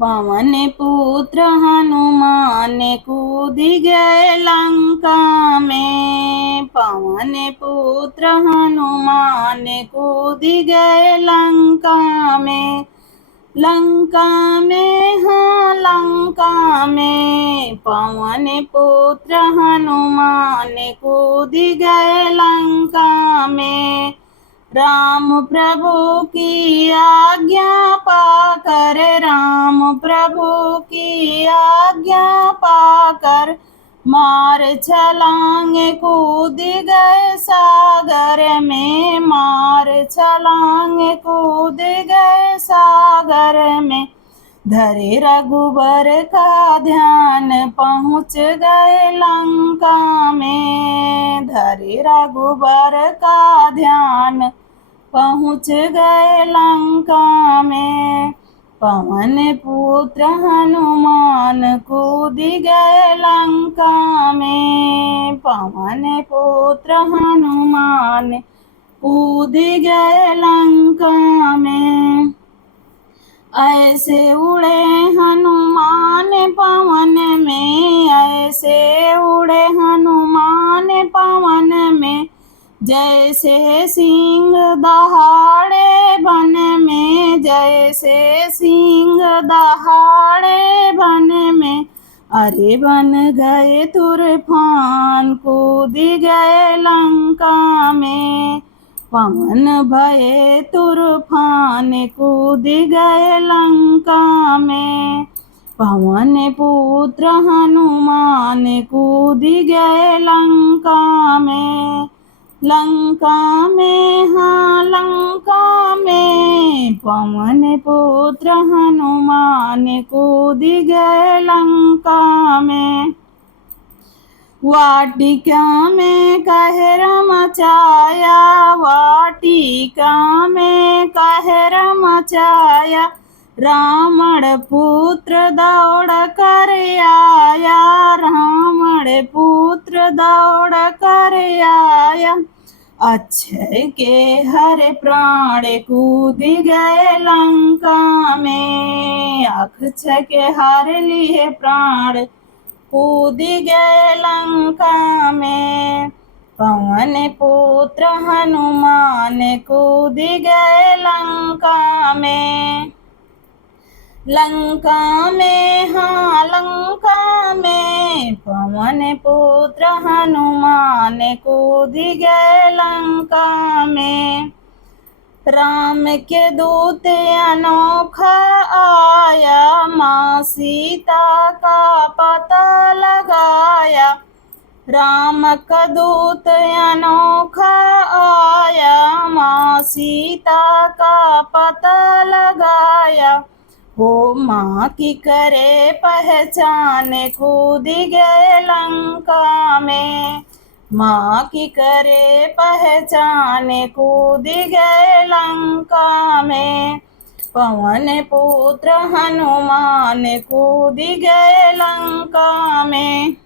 पवन पुत्र हनुमान कूद गए लंका में। पवन पुत्र हनुमान कूद गए लंका में। लंका में हाँ लंका में पवन पुत्र हनुमान कूद गए लंका में। राम प्रभु की आज्ञा पाकर, राम प्रभु की आज्ञा पाकर मार छलांग कूद गए सागर में। मार छलांग कूद गए सागर में। धरे रघुबर का ध्यान पहुँच गए लंका में। धरे रघुबर का ध्यान पहुँच गए लंका में। पवन पुत्र हनुमान कूद गए लंका में। पवन पुत्र हनुमान कूद गए लंका में। ऐसे उड़े हनुमान पवन में, ऐसे उड़े हनुमान पवन में, जैसे सिंह दहाड़े वन में। जैसे सिंह दहाड़े वन में। अरे बन गए तूफान कूद गए लंका में। पवन भये तूफान कूद गए लंका में। पवन पुत्र हनुमान कूद गए लंका में। लंका में हाँ लंका में पवन पुत्र हनुमान कूद गए लंका में। वाटिका में कहर मचाया, वाटिका में कहर मचाया, रावण पुत्र दौड़ कर आया। रावण पुत्र दौड़ कर आया। अक्षय के हर प्राण कूद गए लंका में। अक्षय के हर लिए प्राण कूद गए लंका में। पवन पुत्र हनुमान कूद गए लंका में। लंका में हाँ लंका में पवन पुत्र हनुमान कूद गए लंका में। राम के दूत अनोखा आया, माँ सीता का पता लगाया। राम का दूत अनोखा आया, माँ सीता का पता लगाया। वो माँ की करे पहचान कूद गए लंका में। माँ की करे पहचान कूद गए लंका में। पवन पुत्र हनुमान कूद गए लंका में।